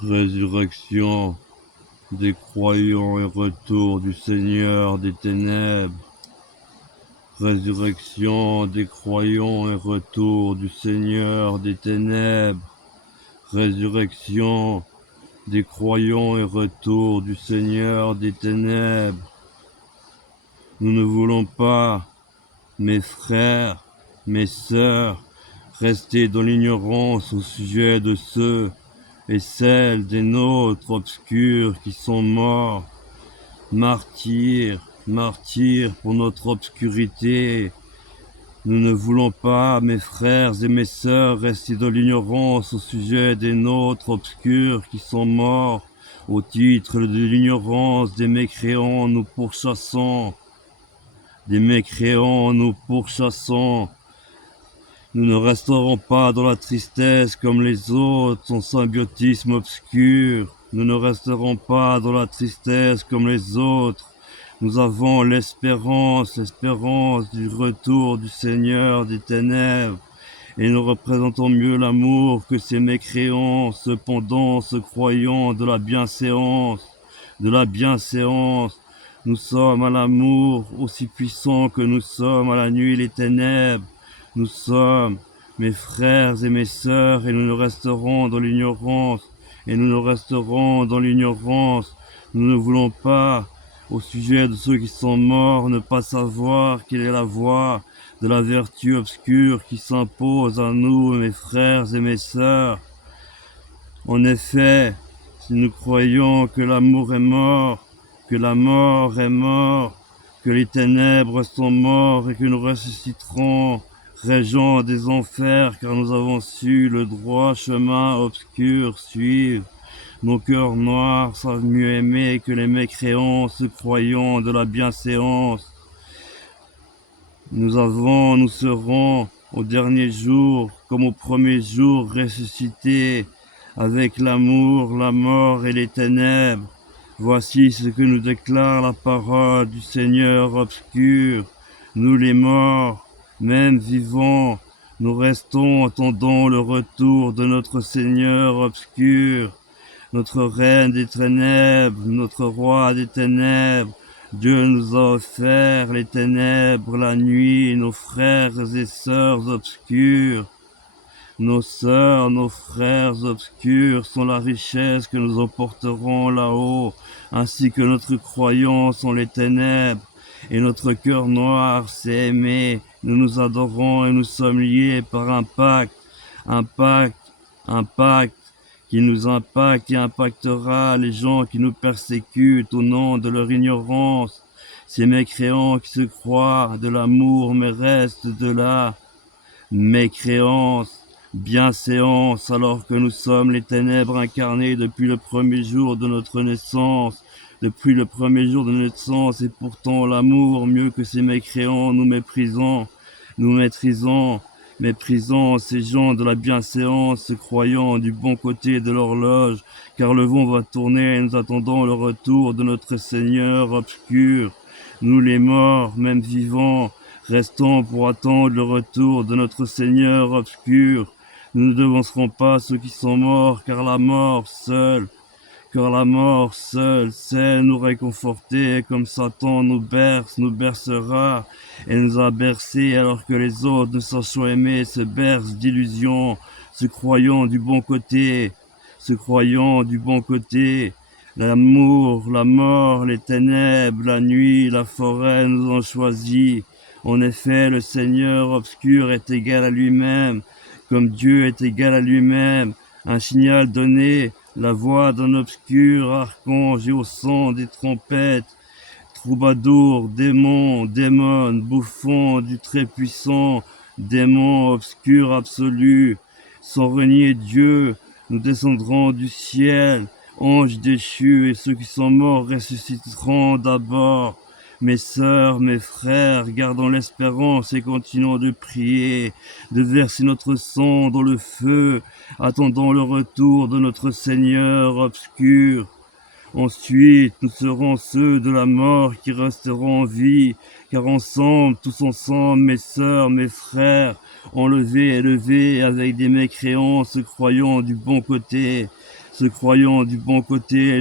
Résurrection des croyants et retour du Seigneur des ténèbres. Résurrection des croyants et retour du Seigneur des ténèbres. Résurrection des croyants et retour du Seigneur des ténèbres. Nous ne voulons pas, mes frères, mes sœurs, rester dans l'ignorance au sujet de ceux et celles des nôtres obscurs qui sont morts, martyrs pour notre obscurité. Nous ne voulons pas, mes frères et mes sœurs, rester dans l'ignorance au sujet des nôtres obscurs qui sont morts. Au titre de l'ignorance des mécréants, nous pourchassons. Des mécréants, nous pourchassons. Nous ne resterons pas dans la tristesse comme les autres, son symbiotisme obscur. Nous ne resterons pas dans la tristesse comme les autres. Nous avons l'espérance du retour du Seigneur des ténèbres. Et nous représentons mieux l'amour que ces mécréants, cependant se croyant de la bienséance. Nous sommes à l'amour aussi puissant que nous sommes à la nuit et les ténèbres. Nous sommes mes frères et mes sœurs et nous ne resterons dans l'ignorance. Nous ne voulons pas, au sujet de ceux qui sont morts, ne pas savoir quelle est la voie de la vertu obscure qui s'impose à nous, mes frères et mes sœurs. En effet, si nous croyons que l'amour est mort, que la mort est morte, que les ténèbres sont morts et que nous ressusciterons, régents des enfers, car nous avons su le droit chemin obscur suivre. Nos cœurs noirs savent mieux aimer que les mécréants, se croyant de la bienséance. Nous serons au dernier jour, comme au premier jour, ressuscités, avec l'amour, la mort et les ténèbres. Voici ce que nous déclare la parole du Seigneur obscur. Nous les morts, même vivants, nous restons attendant le retour de notre Seigneur obscur, notre Reine des ténèbres, notre Roi des ténèbres. Dieu nous a offert les ténèbres, la nuit, nos frères et sœurs obscurs. Nos sœurs, nos frères obscurs sont la richesse que nous emporterons là-haut, ainsi que notre croyance en les ténèbres. Et notre cœur noir s'est aimé, nous nous adorons et nous sommes liés par un pacte qui nous impacte et impactera les gens qui nous persécutent au nom de leur ignorance. Ces mécréants qui se croient de l'amour mais restent de la mécréance, bienséance, alors que nous sommes les ténèbres incarnées depuis le premier jour de notre naissance. Depuis le premier jour de notre naissance, et pourtant l'amour, mieux que ces mécréants, nous maîtrisons ces gens de la bienséance, se croyant du bon côté de l'horloge, car le vent va tourner et nous attendons le retour de notre Seigneur obscur. Nous les morts, même vivants, restons pour attendre le retour de notre Seigneur obscur. Nous ne devancerons pas ceux qui sont morts, car la mort seule sait nous réconforter, comme Satan nous bercera, et nous a bercés alors que les autres, ne sachant aimer, se bercent d'illusions, se croyant du bon côté. L'amour, la mort, les ténèbres, la nuit, la forêt nous ont choisis. En effet, le Seigneur obscur est égal à lui-même, comme Dieu est égal à lui-même. Un signal donné, la voix d'un obscur archange et au son des trompettes, troubadour, démon, bouffon du très-puissant, démon obscur absolu. Sans renier Dieu, nous descendrons du ciel, anges déchus, et ceux qui sont morts ressusciteront d'abord. Mes sœurs, mes frères, gardons l'espérance et continuons de prier, de verser notre sang dans le feu, attendant le retour de notre Seigneur obscur. Ensuite, nous serons ceux de la mort qui resteront en vie, car ensemble, tous ensemble, mes sœurs, mes frères, enlevés et élevés avec des mécréants, se croyant du bon côté,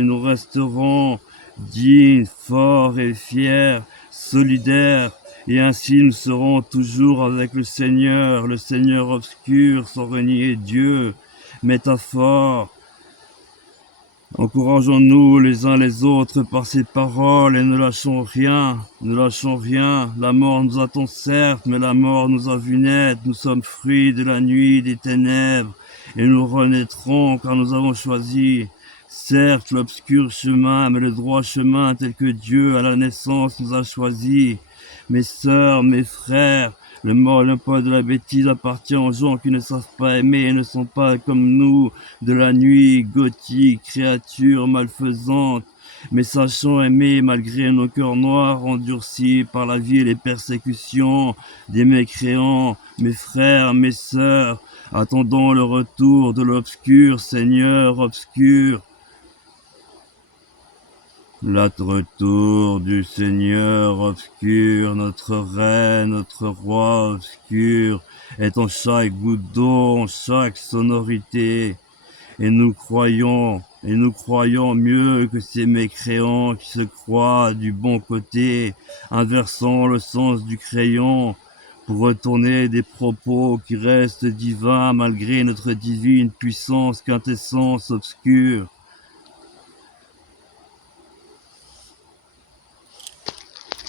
nous resterons dignes, forts et fiers, solidaires, et ainsi nous serons toujours avec le Seigneur obscur, sans renier Dieu. Métaphore. Encourageons-nous les uns les autres par ces paroles et ne lâchons rien, La mort nous attend certes, mais la mort nous a vu naître. Nous sommes fruits de la nuit, des ténèbres, et nous renaîtrons car nous avons choisi, certes, l'obscur chemin, mais le droit chemin tel que Dieu à la naissance nous a choisi. Mes sœurs, mes frères, le poids de la bêtise appartient aux gens qui ne savent pas aimer et ne sont pas comme nous, de la nuit, gothique, créatures malfaisantes, mais sachant aimer malgré nos cœurs noirs endurcis par la vie et les persécutions des mécréants, mes frères, mes sœurs, attendons le retour de l'obscur, Seigneur obscur. Le retour du Seigneur obscur, notre reine, notre roi obscur, est en chaque goutte d'eau, en chaque sonorité. Et nous croyons mieux que ces mécréants qui se croient du bon côté, inversant le sens du crayon, pour retourner des propos qui restent divins malgré notre divine puissance, quintessence obscure.